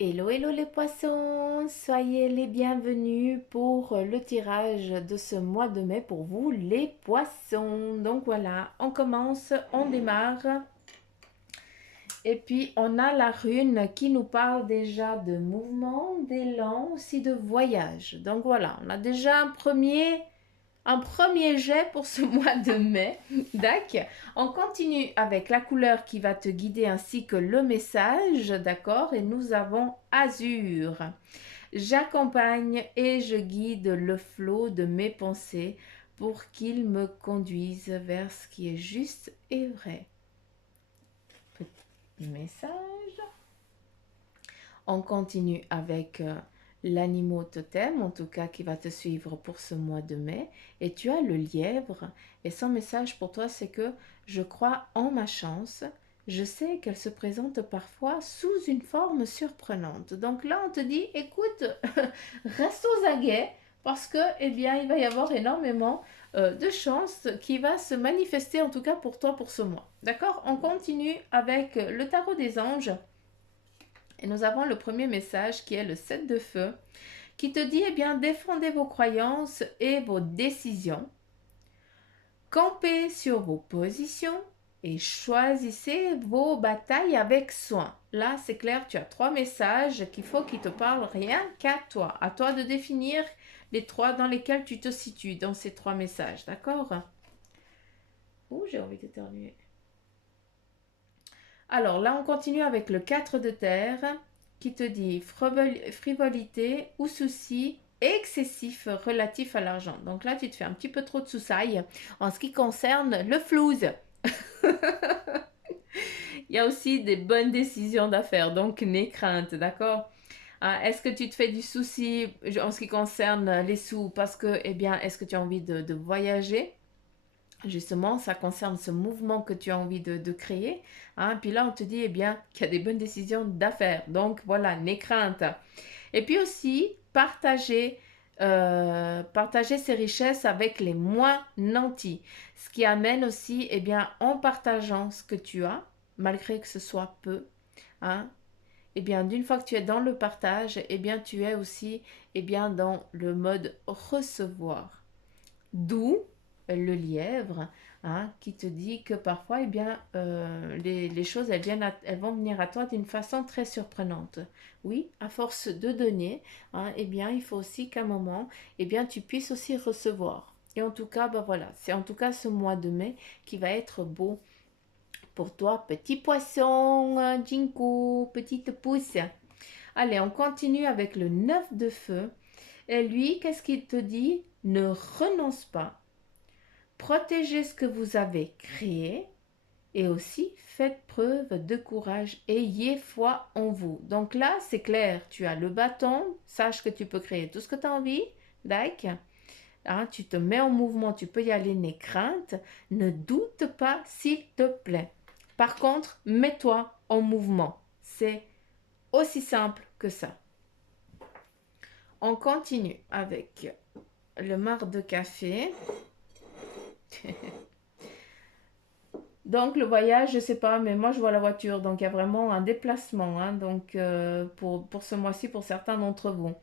Hello, hello les poissons, soyez les bienvenus pour le tirage de ce mois de mai pour vous les poissons. Donc voilà, on commence, on démarre et puis on a la rune qui nous parle déjà de mouvement, d'élan, aussi de voyage. Donc voilà, on a déjà un premier jet pour ce mois de mai. D'accord. On continue avec la couleur qui va te guider ainsi que le message. D'accord. Et nous avons Azur. J'accompagne et je guide le flot de mes pensées pour qu'il me conduise vers ce qui est juste et vrai. Petit message. On continue avec l'animal totem, en tout cas qui va te suivre pour ce mois de mai. Et tu as le lièvre. Et son message pour toi, c'est que je crois en ma chance. Je sais qu'elle se présente parfois sous une forme surprenante. Donc là, on te dit, écoute, reste aux aguets parce que, eh bien, il va y avoir énormément de chances qui va se manifester, en tout cas pour toi, pour ce mois. D'accord. On continue avec le tarot des anges. Et nous avons le premier message qui est le 7 de feu, qui te dit, eh bien, défendez vos croyances et vos décisions, campez sur vos positions et choisissez vos batailles avec soin. Là, c'est clair, tu as trois messages qu'il faut qu'ils te parlent rien qu'à toi. À toi de définir les trois dans lesquels tu te situes dans ces trois messages, d'accord? Ouh, j'ai envie d'éternuer. Alors là, on continue avec le 4 de terre qui te dit frivolité ou souci excessif relatif à l'argent. Donc là, tu te fais un petit peu trop de soucis en ce qui concerne le flouze. Il y a aussi des bonnes décisions d'affaires, donc n'aie crainte, d'accord? Est-ce que tu te fais du souci en ce qui concerne les sous parce que, eh bien, est-ce que tu as envie de voyager? Justement, ça concerne ce mouvement que tu as envie de créer. Puis là, on te dit, eh bien, qu'il y a des bonnes décisions d'affaires. Donc, voilà, n'aie crainte. Et puis aussi, partager ses richesses avec les moins nantis. Ce qui amène aussi, eh bien, en partageant ce que tu as, malgré que ce soit peu, hein, eh bien, d'une fois que tu es dans le partage, eh bien, tu es aussi, eh bien, dans le mode recevoir. D'où le lièvre, qui te dit que parfois, eh bien, les choses, elles vont venir à toi d'une façon très surprenante. Oui, à force de donner, eh bien, il faut aussi qu'à un moment, eh bien, tu puisses aussi recevoir. Et en tout cas, ben voilà, c'est en tout cas ce mois de mai qui va être beau pour toi, petit poisson, Jinko, petite pousse. Allez, on continue avec le 9 de feu. Et lui, qu'est-ce qu'il te dit? Ne renonce pas. Protégez ce que vous avez créé et aussi faites preuve de courage. Ayez foi en vous. Donc là, c'est clair, tu as le bâton, sache que tu peux créer tout ce que tu as envie. D'accord. Tu te mets en mouvement, tu peux y aller, n'aie crainte. Ne doute pas, s'il te plaît. Par contre, mets-toi en mouvement. C'est aussi simple que ça. On continue avec le marc de café. Donc le voyage, je sais pas, mais moi je vois la voiture, donc il y a vraiment un déplacement, donc pour ce mois-ci pour certains d'entre vous.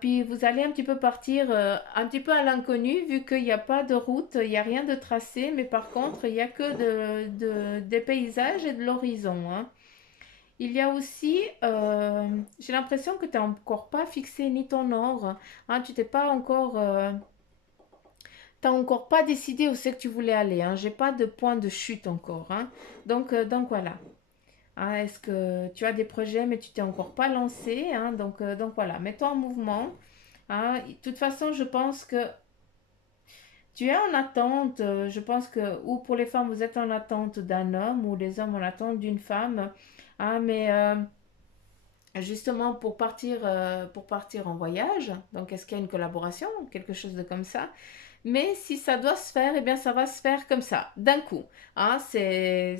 Puis vous allez un petit peu partir un petit peu à l'inconnu, vu qu'il n'y a pas de route, il n'y a rien de tracé, mais par contre il n'y a que des paysages et de l'horizon. Il y a aussi, j'ai l'impression que tu n'as encore pas fixé ni ton ordre, tu t'es pas encore t'as encore pas décidé où c'est que tu voulais aller. J'ai pas de point de chute encore. Donc voilà. Est-ce que tu as des projets mais tu t'es encore pas lancé, donc voilà. Mets-toi en mouvement. De toute façon, je pense que tu es en attente. Je pense que ou pour les femmes vous êtes en attente d'un homme ou les hommes en attente d'une femme. Mais justement pour partir en voyage. Donc est-ce qu'il y a une collaboration, quelque chose de comme ça? Mais si ça doit se faire, eh bien, ça va se faire comme ça, d'un coup. C'est...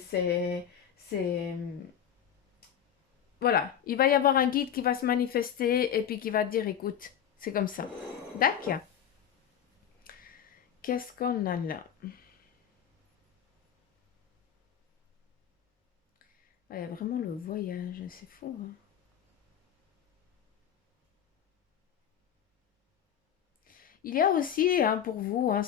Voilà, il va y avoir un guide qui va se manifester et puis qui va te dire, écoute, c'est comme ça. D'accord. Qu'est-ce qu'on a là? Il y a vraiment le voyage, c'est fou. Il y a aussi hein, pour vous, hein,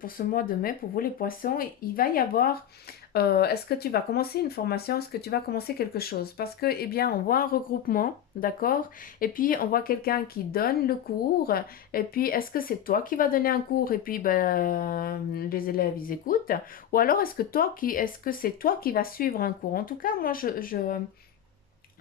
pour ce mois de mai, pour vous les poissons, il va y avoir, est-ce que tu vas commencer une formation, est-ce que tu vas commencer quelque chose? Parce que, eh bien, on voit un regroupement, d'accord? Et puis, on voit quelqu'un qui donne le cours, et puis, est-ce que c'est toi qui vas donner un cours, et puis, ben, les élèves, ils écoutent? Ou alors, est-ce que c'est toi qui vas suivre un cours? En tout cas, moi,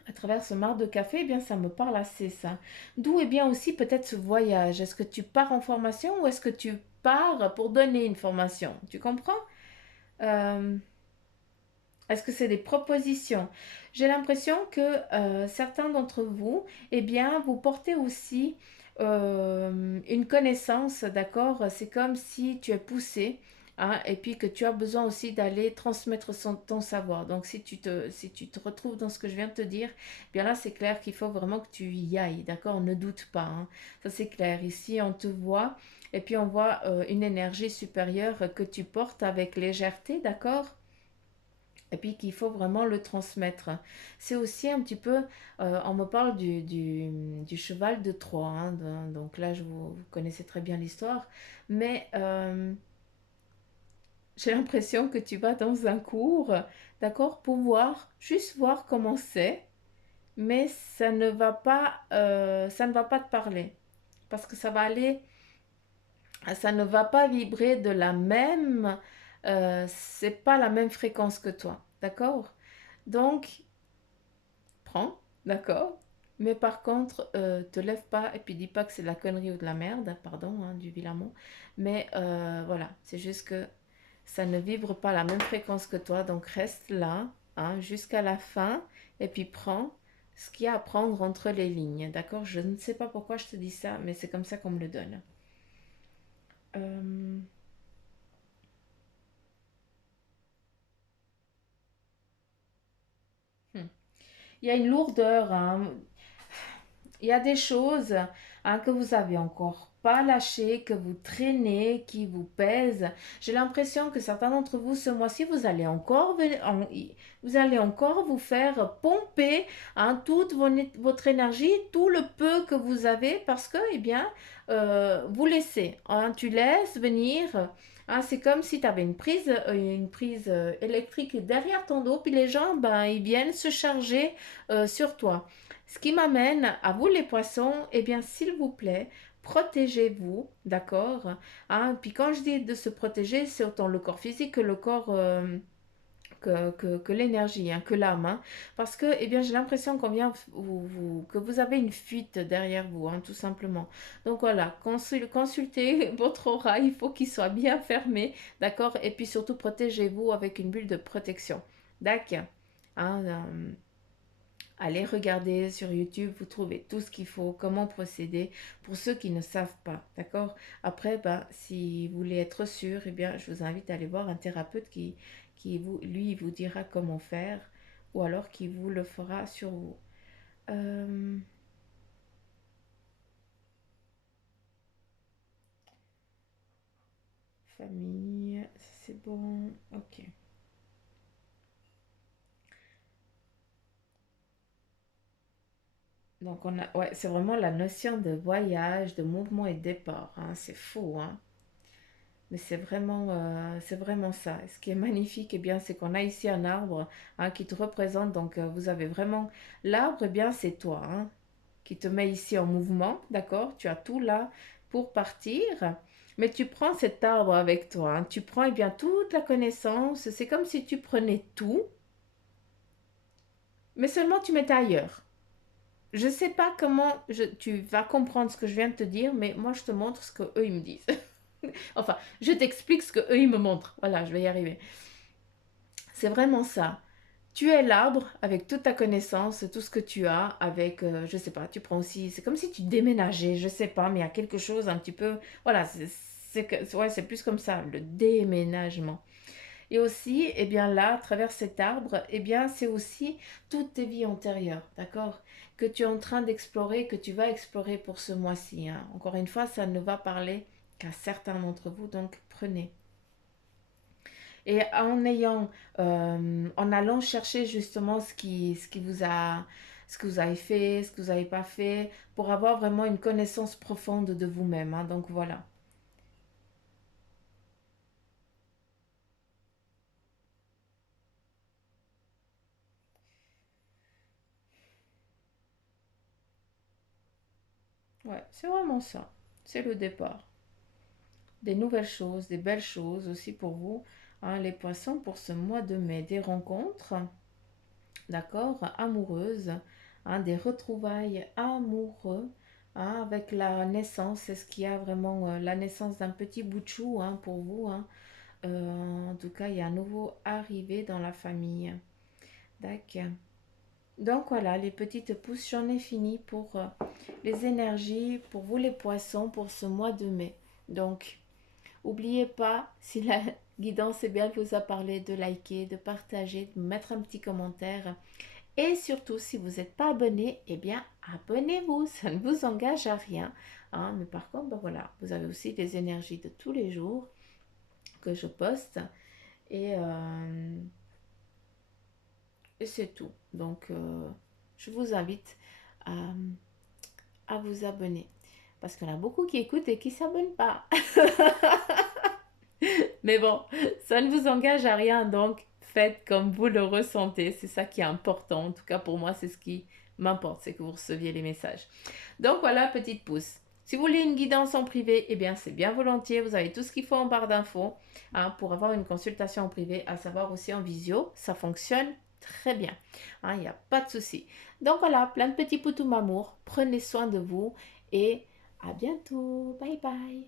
à travers ce marc de café, eh bien, ça me parle assez, ça. D'où, eh bien, aussi peut-être ce voyage. Est-ce que tu pars en formation ou est-ce que tu pars pour donner une formation? Tu comprends? Euh, Est-ce que c'est des propositions? J'ai l'impression que certains d'entre vous, eh bien, vous portez aussi une connaissance, d'accord? C'est comme si tu es poussé, hein, et puis que tu as besoin aussi d'aller transmettre ton savoir. Donc, si tu te retrouves dans ce que je viens de te dire, eh bien là, c'est clair qu'il faut vraiment que tu y ailles, d'accord? Ne doute pas, hein. Ça, c'est clair. Ici, on te voit, et puis on voit une énergie supérieure que tu portes avec légèreté, d'accord? Et puis qu'il faut vraiment le transmettre. C'est aussi un petit peu, on me parle du cheval de Troie, hein, donc là vous connaissez très bien l'histoire, mais j'ai l'impression que tu vas dans un cours, d'accord, pour voir, juste voir comment c'est, mais ça ne va pas te parler, parce que ça ne va pas vibrer de la même, c'est pas la même fréquence que toi, d'accord? Donc, prends, d'accord? Mais par contre, te lève pas et puis dis pas que c'est de la connerie ou de la merde, pardon, hein, du vilain mot. Mais voilà, c'est juste que ça ne vibre pas à la même fréquence que toi, donc reste là, hein, jusqu'à la fin et puis prends ce qu'il y a à prendre entre les lignes, d'accord? Je ne sais pas pourquoi je te dis ça, mais c'est comme ça qu'on me le donne. Euh, hmm. Il y a une lourdeur, hein. Il y a des choses hein, que vous avez encore pas lâchées, que vous traînez, qui vous pèsent. J'ai l'impression que certains d'entre vous, ce mois-ci, vous allez encore vous faire pomper hein, toute votre énergie, tout le peu que vous avez, parce que, eh bien, vous laissez. Hein, tu laisses venir. Hein, c'est comme si tu avais une prise électrique derrière ton dos, puis les gens, ben, ils viennent se charger sur toi. Ce qui m'amène à vous les poissons, eh bien s'il vous plaît, protégez-vous, d'accord? Hein, puis quand je dis de se protéger, c'est autant le corps physique que le corps, que l'énergie, hein, que l'âme. Hein. Parce que, eh bien, j'ai l'impression qu'on vient que vous avez une fuite derrière vous, hein, tout simplement. Donc voilà, consultez votre aura, il faut qu'il soit bien fermé, d'accord? Et puis surtout, protégez-vous avec une bulle de protection. D'accord? Hein, allez regarder sur YouTube, vous trouvez tout ce qu'il faut, comment procéder pour ceux qui ne savent pas, d'accord? Après, ben, si vous voulez être sûr, eh bien, je vous invite à aller voir un thérapeute lui, vous dira comment faire ou alors qui vous le fera sur vous. Euh, famille, c'est bon, ok. Donc, ouais, c'est vraiment la notion de voyage, de mouvement et de départ, hein, c'est fou, hein. Mais c'est vraiment ça. Et ce qui est magnifique, eh bien, c'est qu'on a ici un arbre hein, qui te représente. Donc, vous avez vraiment l'arbre, eh bien, c'est toi hein, qui te met ici en mouvement, d'accord? Tu as tout là pour partir. Mais tu prends cet arbre avec toi. Hein. Tu prends, eh bien, toute la connaissance. C'est comme si tu prenais tout, mais seulement tu mettais ailleurs. Je ne sais pas tu vas comprendre ce que je viens de te dire, mais moi, je te montre ce que eux ils me disent. Enfin, je t'explique ce que eux ils me montrent. Voilà, je vais y arriver. C'est vraiment ça. Tu es l'arbre avec toute ta connaissance, tout ce que tu as, avec, je sais pas, tu prends aussi, c'est comme si tu déménageais, je sais pas, mais il y a quelque chose un petit peu, voilà, ouais, c'est plus comme ça, le déménagement. Et aussi, eh bien là, à travers cet arbre, eh bien c'est aussi toutes tes vies antérieures, d'accord? Que tu es en train d'explorer, que tu vas explorer pour ce mois-ci. Hein. Encore une fois, ça ne va parler qu'à certains d'entre vous, donc prenez. Et en allant chercher justement ce que vous avez fait, ce que vous n'avez pas fait, pour avoir vraiment une connaissance profonde de vous-même, hein. Donc voilà. Ouais, c'est vraiment ça. C'est le départ. Des nouvelles choses, des belles choses aussi pour vous, hein, les poissons, pour ce mois de mai. Des rencontres, d'accord, amoureuses, hein, des retrouvailles amoureux, hein, avec la naissance. Est-ce qu'il y a vraiment la naissance d'un petit bout de chou, hein, pour vous, hein. En tout cas, il y a un nouveau arrivé dans la famille. D'accord. Donc voilà, les petites pousses, j'en ai fini pour les énergies, pour vous les poissons, pour ce mois de mai. Donc, n'oubliez pas, si la guidance est bien vous a parlé, de liker, de partager, de mettre un petit commentaire. Et surtout, si vous n'êtes pas abonné, eh bien, abonnez-vous. Ça ne vous engage à rien, hein. Mais par contre, ben voilà, vous avez aussi les énergies de tous les jours que je poste. Et, euh, et c'est tout. Donc, je vous invite à, à vous abonner. Parce qu'il y en a beaucoup qui écoutent et qui ne s'abonnent pas. Mais bon, ça ne vous engage à rien, donc faites comme vous le ressentez. C'est ça qui est important. En tout cas, pour moi, c'est ce qui m'importe, c'est que vous receviez les messages. Donc voilà, petite pouce. Si vous voulez une guidance en privé, eh bien c'est bien volontiers. Vous avez tout ce qu'il faut en barre d'infos, hein, pour avoir une consultation en privé, à savoir aussi en visio. Ça fonctionne très bien, hein, il n'y a pas de souci. Donc voilà, plein de petits poutous m'amour. Prenez soin de vous et à bientôt. Bye bye.